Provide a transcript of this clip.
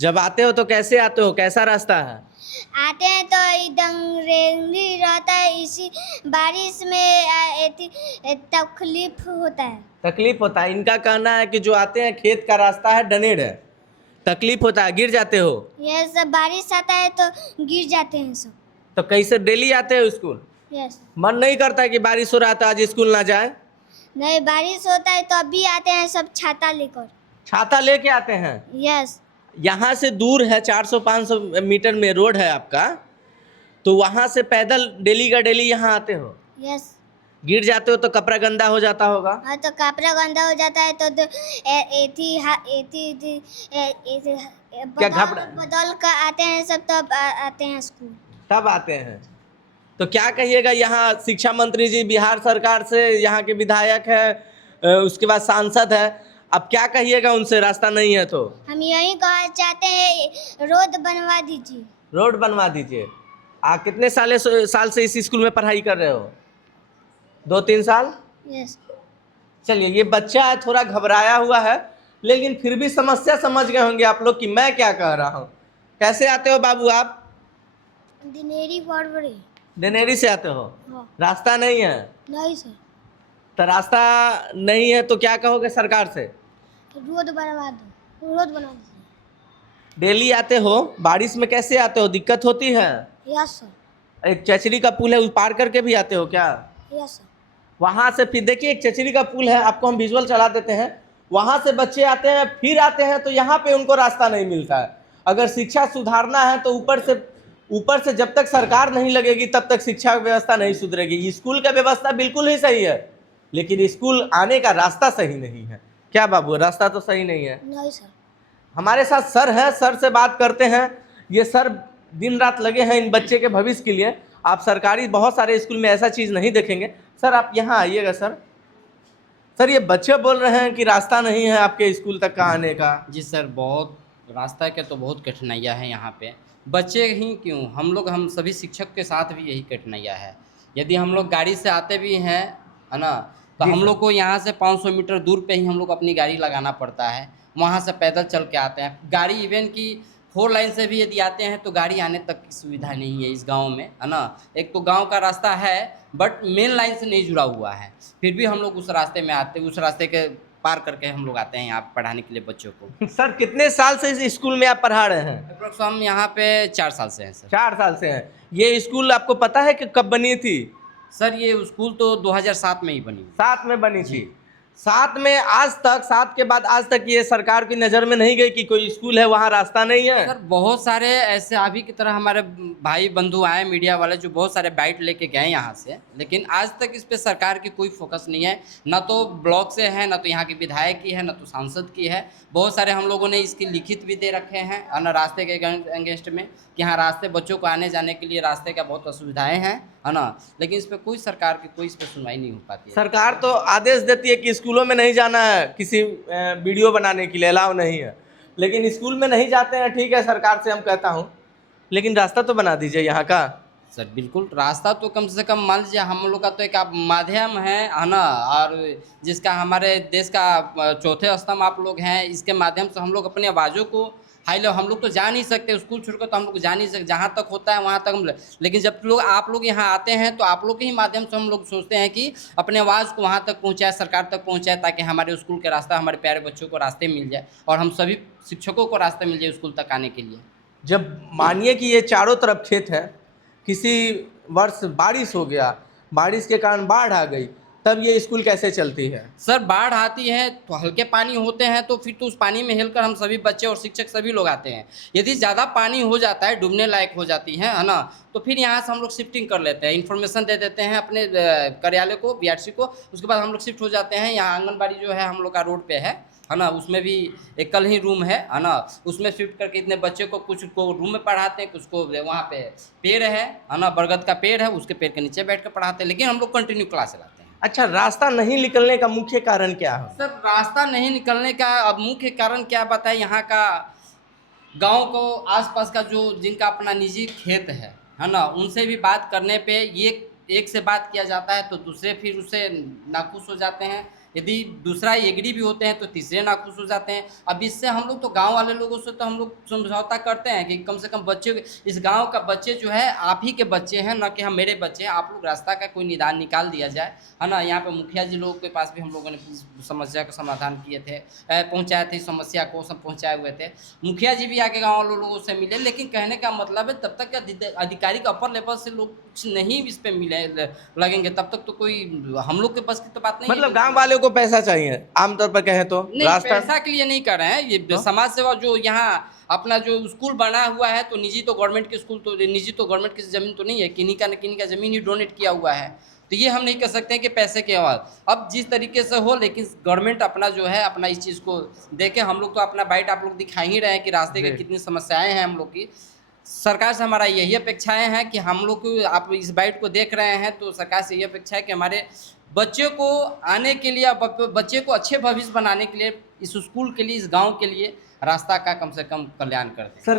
जब आते हो तो कैसे आते हो, कैसा रास्ता है? आते हैं तो एकदम रेंगली रहता है, इसी बारिश में तकलीफ होता है। तकलीफ होता है। इनका कहना है कि जो आते हैं खेत का रास्ता है डनेड है, तकलीफ होता है, गिर जाते हो। यह सब बारिश आता है तो गिर जाते हैं सब। तो कैसे डेली आते हो स्कूल? यस। मन नहीं करता कि बारिश हो रहा था आज स्कूल ना जाए? नहीं, बारिश होता है तो अभी आते हैं सब छाता लेकर। छाता लेके आते हैं? यस। यहाँ से दूर है, 400-500 मीटर में रोड है आपका, तो वहाँ से पैदल डेली का डेली यहाँ आते हो? यस। गिर जाते हो तो कपड़ा गंदा हो जाता होगा? हाँ, तो कपड़ा गंदा हो जाता है तो क्या कपड़ा बदल कर आते हैं सब, तब आते हैं स्कूल। तब आते हैं? तो क्या कहिएगा यहाँ शिक्षा मंत्री जी बिहार सरकार से, यहाँ के विधायक है, उसके बाद सांसद है, अब क्या कहिएगा उनसे, रास्ता नहीं है तो? हम यही कहना चाहते हैं, रोड बनवा दीजिए। रोड बनवा दीजिए। कितने साल से इस स्कूल में पढ़ाई कर रहे हो? 2-3 साल? यस। चलिए, ये बच्चा है थोड़ा घबराया हुआ है, लेकिन फिर भी समस्या समझ गए होंगे आप लोग कि मैं क्या कह रहा हूँ। कैसे आते हो बाबू आप? दिनेरी फरवरी। दिनेरी से आते हो? हाँ। रास्ता नहीं है? नहीं सर। तो रास्ता नहीं है तो क्या कहोगे सरकार से? रोड बनवा दो, रोड बना दीजिए। डेली आते हो, बारिश में कैसे आते हो, दिक्कत होती है? Yes sir. एक चचरी का पुल है, उस पार करके भी आते हो क्या? Yes sir. वहाँ से फिर देखिए एक चचरी का पुल है, आपको हम विजुअल चला देते हैं, वहाँ से बच्चे आते हैं फिर आते हैं, तो यहाँ पे उनको रास्ता नहीं मिलता है। अगर शिक्षा सुधारना है तो ऊपर से जब तक सरकार नहीं लगेगी तब तक शिक्षा व्यवस्था नहीं सुधरेगी। स्कूल का व्यवस्था बिल्कुल ही सही है, लेकिन स्कूल आने का रास्ता सही नहीं है। क्या बाबू, रास्ता तो सही नहीं है? नहीं सर। हमारे साथ सर हैं, सर से बात करते हैं। ये सर दिन रात लगे हैं इन बच्चे के भविष्य के लिए। आप सरकारी बहुत सारे स्कूल में ऐसा चीज़ नहीं देखेंगे। सर आप यहाँ आइएगा। सर ये बच्चे बोल रहे हैं कि रास्ता नहीं है आपके स्कूल तक का आने का। जी सर, बहुत रास्ता के तो बहुत कठिनाइयाँ हैं यहाँ पे। बच्चे ही क्यों, हम सभी शिक्षक के साथ भी यही कठिनाइयाँ है। यदि हम लोग गाड़ी से आते भी हैं, है ना, तो जी हम सर। लोग को यहाँ से 500 मीटर दूर पे ही हम लोग अपनी गाड़ी लगाना पड़ता है। वहाँ से पैदल चल के आते हैं। गाड़ी इवन की 4 लाइन से भी यदि आते हैं तो गाड़ी आने तक की सुविधा नहीं है इस गांव में, है ना। एक तो गांव का रास्ता है बट मेन लाइन से नहीं जुड़ा हुआ है, फिर भी हम लोग उस रास्ते में आते, उस रास्ते के पार करके हम लोग आते हैं यहाँ पढ़ाने के लिए बच्चों को। सर कितने साल से इस स्कूल में आप पढ़ा रहे हैं? अप्रोक्स हम यहाँ पे 4 साल से हैं सर। 4 साल से हैं। ये स्कूल आपको पता है कि कब बनी थी? सर ये स्कूल तो 2007 में ही बनी हुई। 7 में बनी थी। 7 में आज तक, 7 के बाद आज तक ये सरकार की नज़र में नहीं गई कि कोई स्कूल है वहाँ रास्ता नहीं है? सर बहुत सारे ऐसे अभी की तरह हमारे भाई बंधु आए मीडिया वाले जो बहुत सारे बाइट लेके गए यहाँ से, लेकिन आज तक इस पे सरकार की कोई फोकस नहीं है। ना तो ब्लॉक से है, ना तो यहाँ के विधायक की है, ना तो सांसद की है। बहुत सारे हम लोगों ने इसकी लिखित भी दे रखे हैं, और ना रास्ते के अगेंस्ट में कि हाँ रास्ते बच्चों को आने जाने के लिए रास्ते का बहुत असुविधाएँ हैं, है ना, लेकिन इस पर कोई सरकार की कोई इस पर सुनवाई नहीं हो पाती है। सरकार तो आदेश देती है कि स्कूलों में नहीं जाना है, किसी वीडियो बनाने के लिए अलाउ नहीं है, लेकिन स्कूल में नहीं जाते हैं। ठीक है, सरकार से हम कहता हूँ, लेकिन रास्ता तो बना दीजिए यहाँ का। सर बिल्कुल, रास्ता तो कम से कम मान लीजिए हम लोग का तो एक आप माध्यम है ना, और जिसका हमारे देश का चौथे स्तंभ आप लोग हैं, इसके माध्यम से हम लोग अपनी आवाज़ों को हाई लेवल, हम लोग तो जा नहीं सकते स्कूल छोड़कर, तो हम लोग जा नहीं सकते, जहाँ तक होता है वहाँ तक हम, लेकिन जब लोग आप लोग यहाँ आते हैं तो आप लोग के ही माध्यम से हम लोग सोचते हैं कि अपने आवाज़ को वहाँ तक पहुँचाए, सरकार तक पहुँचाए, ताकि हमारे स्कूल के रास्ता, हमारे प्यारे बच्चों को रास्ते मिल जाए और हम सभी शिक्षकों को रास्ते मिल जाए स्कूल तक आने के लिए। जब मानिए कि ये चारों तरफ खेत है, किसी वर्ष बारिश हो गया, बारिश के कारण बाढ़ आ गई, तब ये स्कूल कैसे चलती है? सर बाढ़ आती है तो हल्के पानी होते हैं, तो फिर तो उस पानी में हिलकर हम सभी बच्चे और शिक्षक सभी लोग आते हैं। यदि ज़्यादा पानी हो जाता है, डूबने लायक हो जाती है ना, तो फिर यहाँ से हम लोग शिफ्टिंग कर लेते हैं, इन्फॉर्मेशन दे देते हैं अपने कार्यालय को, बीआरसी को, उसके बाद हम लोग शिफ्ट हो जाते हैं। यहाँ आंगनबाड़ी जो है हम लोग का रोड पे है ना, उसमें भी एक कल ही रूम है ना, उसमें शिफ्ट करके इतने बच्चे को, कुछ को रूम में पढ़ाते हैं, कुछ को वहाँ पे पेड़ है ना, बरगद का पेड़ है, उसके पेड़ के नीचे बैठ कर पढ़ाते हैं, लेकिन हम लोग कंटिन्यू क्लास चलाते हैं। अच्छा, रास्ता नहीं निकलने का मुख्य कारण क्या है? सर रास्ता नहीं निकलने का अब मुख्य कारण क्या बताए, यहाँ का गांव को आसपास का जो जिनका अपना निजी खेत है ना, उनसे भी बात करने पे ये एक से बात किया जाता है तो दूसरे फिर उससे नाखुश हो जाते हैं यदि दूसरा एग्री भी होते हैं तो तीसरे नाखुश हो जाते हैं। अब इससे हम लोग तो गांव वाले लोगों से तो हम लोग समझौता करते हैं कि कम से कम बच्चे, इस गांव का बच्चे जो है आप ही के बच्चे हैं, ना कि हम मेरे बच्चे हैं, आप लोग रास्ता का कोई निदान निकाल दिया जाए, है ना। यहाँ पे मुखिया जी लोगों के पास भी हम लोगों ने इस समस्या का समाधान किए थे, पहुँचाए थे, समस्या को सब पहुँचाए हुए थे। मुखिया जी भी आके गाँव वाले लोगों से मिले, लेकिन कहने का मतलब है तब तक अधिकारी का अपर लेवल से लोग कुछ नहीं इस पे मिले लगेंगे तब तक तो कोई हम लोग के पास की तो बात नहीं है। मतलब गांव वाले को पैसा चाहिए आमतौर पर कहें तो नहीं, रास्ता। पैसा के लिए नहीं कर रहे हैं, ये समाज सेवा जो यहाँ अपना जो स्कूल बना हुआ है, तो निजी तो गवर्नमेंट के स्कूल तो निजी तो गवर्नमेंट की ज़मीन तो नहीं है, किन्हीं का ज़मीन ही डोनेट किया हुआ है, तो ये हम नहीं कह सकते हैं कि पैसे के अभाव। अब जिस तरीके से हो, लेकिन गवर्नमेंट अपना जो है अपना इस चीज़ को देखे। हम लोग तो अपना बाइट आप लोग दिखा ही रहे हैं कि रास्ते की कितनी समस्याएँ हैं हम लोग की। सरकार से हमारा यही अपेक्षाएं हैं कि हम लोग को, आप इस बाइट को देख रहे हैं तो सरकार से ये अपेक्षा है कि हमारे बच्चे को आने के लिए, बच्चे को अच्छे भविष्य बनाने के लिए, इस स्कूल के लिए, इस गांव के लिए रास्ता का कम से कम कल्याण कर दें। सर